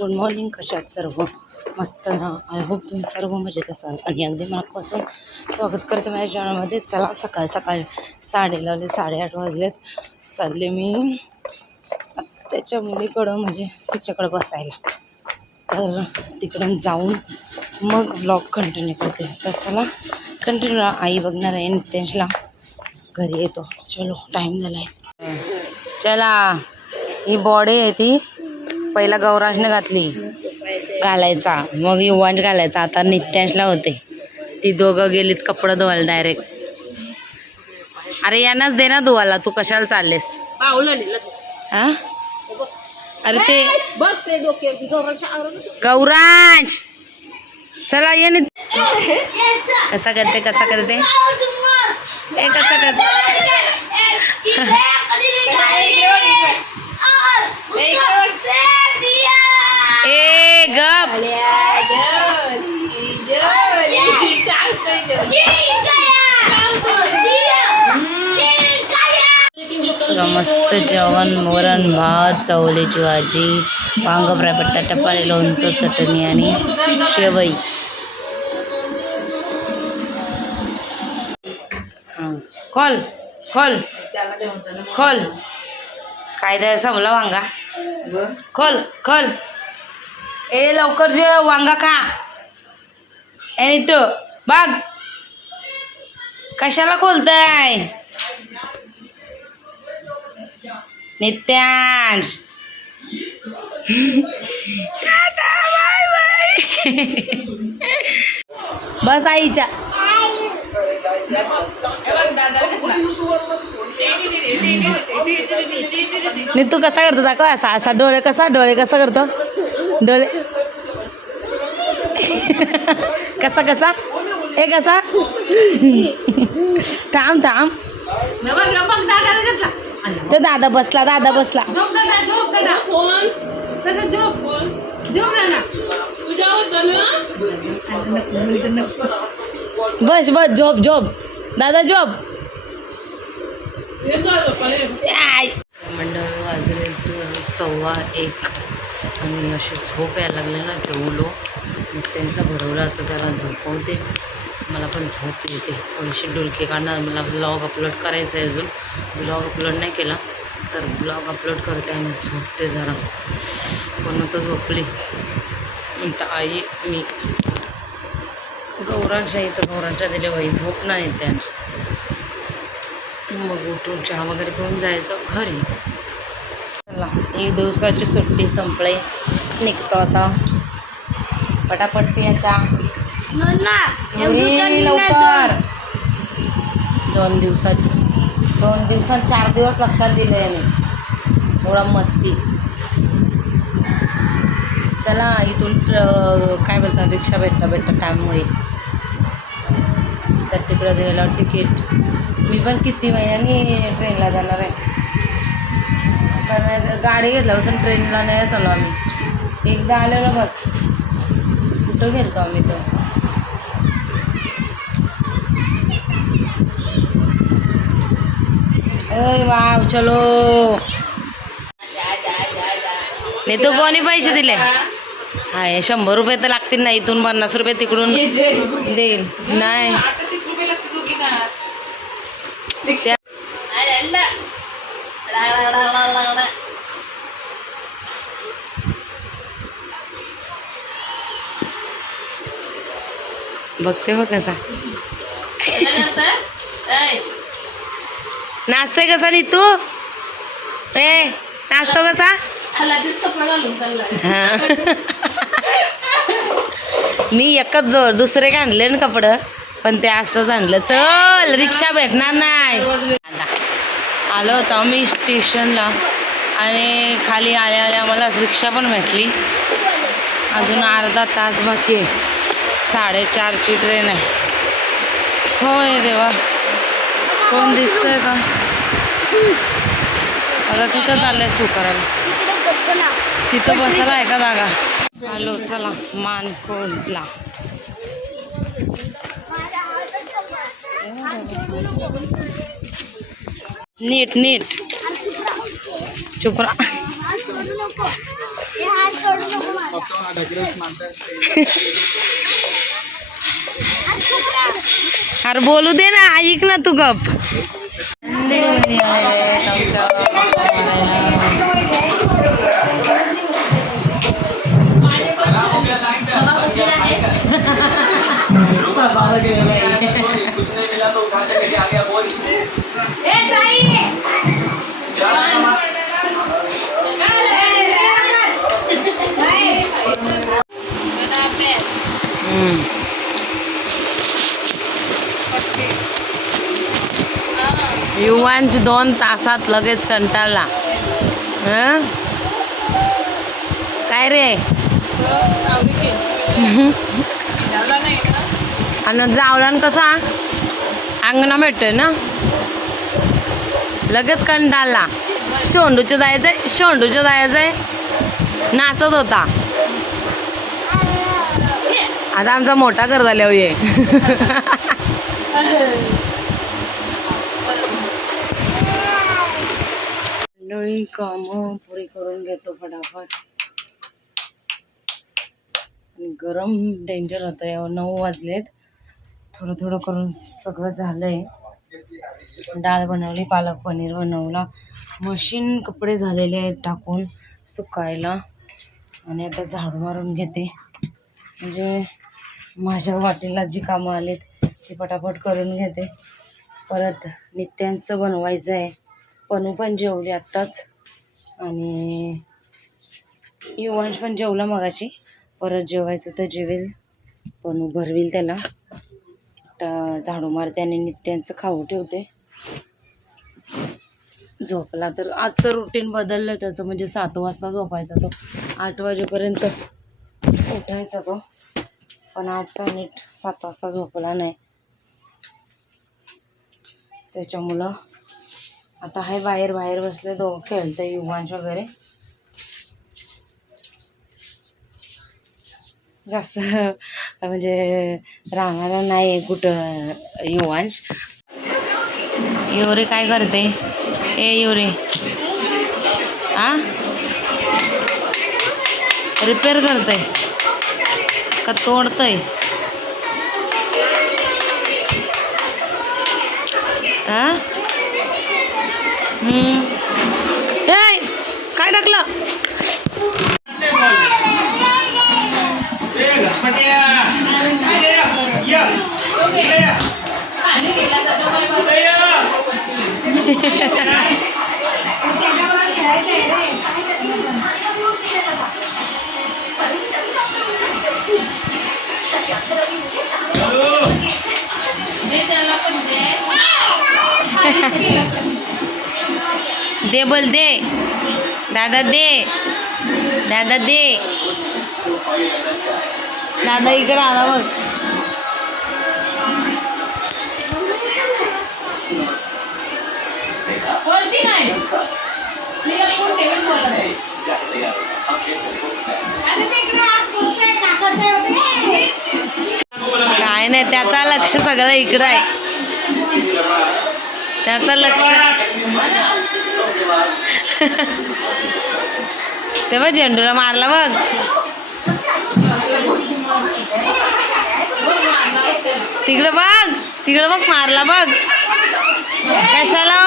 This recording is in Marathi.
Good morning. कशात सर्व मस्त ना. आय होप तुम्ही सर्व मजेत असाल आणि अगदी मनापासून स्वागत करते माझ्या चॅनलमध्ये. चला सकाळी 8:30 वाजलेत. चालले मी त्याच्या मुलीकडं म्हणजे तिच्याकडं बसायला, तर तिकडून जाऊन मग ब्लॉग कंटिन्यू करते. तर चला कंटिन्यू. आई बघणार आहे नित्यांशला, घरी येतो. चलो टाईम झाला आहे. चला ही बॉडी आहे ती पहिला गौराजने घालायचा, मग युवांश घालायचा. आता नित्यांशला होते. ती दोघं गेलीत कपडे धुवायला डायरेक्ट. अरे यांनाच दे ना धुवायला, तू कशाला चाललेस? हा अरे ते गौराज चला ये. कसा करते ए कसा करते ए गप. मस्त जेवण, वरण भात, चवळीची भाजी, वांग फ्राय, बटाटा पाले, लोणचं, चटणी आणि शेवई. खोल खोल खोल. काय द्या संपला वांगा. खोल खोल. ए लवकर जे वांगा खा. ए नीटू बघ कशाला खोलताय. नित्यांश बस आईच्या. तू कसा करतो दाखव. असा डोळे कसा करतो. डोळे कसा ए कसा. थांब तो दादा बसला. बस झोप दादा झोप. मंडळ वाजले 1:15 आणि अशी झोप यायला लागले ना. जेवलो त्यांचा भरवला तर त्याला झोपवते. मला पण झोप येते. थोडीशी डुलकी काढणार. मला ब्लॉग अपलोड करायचा आहे. अजून ब्लॉग अपलोड नाही केला तर ब्लॉग अपलोड करते आणि झोपते जरा. पण तर झोपली. इथं आई मी गौरांच्या इथं गौरांच्या दिले बाई झोप नाही येते. मग उठून चहा वगैरे पिऊन जायचं घरी. चला 1 दिवसाची सुट्टी संपली. निघतो आता पटापट पियाचा लवकर. 2 दिवसाची 4 दिवस लक्षात दिले याने. एवढा मस्ती. चला इथून काय बोलतात रिक्षा भेटता टाईम होईल. तर तिकडं द्यायला तिकीट. मी पण किती महिन्यांनी ट्रेनला जाणार आहे. कारण गाडी घेतल्यापासून ट्रेनला नाही चालू आम्ही. एकदा आलेलो बस. कुठं गेलतो आम्ही तर. अरे वाव चलो. नाही तो कोणी पैसे दिले. हाय 100 रुपये तर लागतील ना. इथून 50 रुपये तिकडून देईल. नाही बघते बघ कसा नाचते. कसा नी तू ए नाचतो कसा. मी एकच जोड दुसरे का आणले ना कपडं, पण ते असंच आणलं. चल रिक्षा भेटणार नाही. आलो होतो आम्ही स्टेशनला आणि खाली आल्या मला रिक्षा पण भेटली. अजून अर्धा तास बाकी आहे. 4:30ची ट्रेन आहे. होय देवा कोण दिसतंय का. आता तिथं चाललंय सू करायला. तिथं बसायला आहे का जागा. आलो चला मानकोटला. नीट चुप रहा. अरे बोलू दे ना, ऐक ना तू गप. युवांश 2 तासात लगेच कंटाळला. हं काय रे? आणि जावला कसा अंगणा भेटतोय ना, लगेच कंटाळला. शोंडूचं जायचंय नाचत होता. आता आमचा मोठा कर झाल्यावर ये. मंडळी कामं पुरी करून घेतो फटाफट. गरम डेंजर होतं यावर. 9 वाजलेत. थोडं थोडं करून सगळं झालंय. डाळ बनवली, पालक पनीर बनवला. मशीन कपडे झालेले आहेत टाकून सुकायला. आणि आता झाडू मारून घेते, म्हणजे माझ्या वाटेला जी कामं आलीत ती पटापट करून घेते. परत नित्यांचं बनवायचं आहे. पनू पण जेवली आत्ताच आणि युवांश पण जेवला मगाशी. परत जेवायचं तर जेवेल, पनू भरविल त्याला. आता झाडू मारते आणि नित्यांचं खाऊ ठेवते. झोपला तर आजचं रुटीन बदललं त्याचं, म्हणजे 7 वाजता झोपायचा तो, 8 वाजेपर्यंत उठायचा तो. पण आज काय नीट 7 वाजता झोपला नाही. त्याच्यामुळं आता आहे बाहेर बसले, दोघं खेळते युवांश वगैरे. जास्त म्हणजे राहणारा नाही कुठं युवांश. युवरे काय करते? ए युवरे, आ रिपेअर करते का तोडतंय? आ काय टाकलं? दे, बोल दे दादा, दे दादा, दे दादा. इकडे आला बघ. काय नाही, त्याचा लक्ष सगळं इकडं आहे. त्याचं लक्ष तेव्हा झेंडूला मारला बघ. तिकडं बघ मारला बघ. कशाला?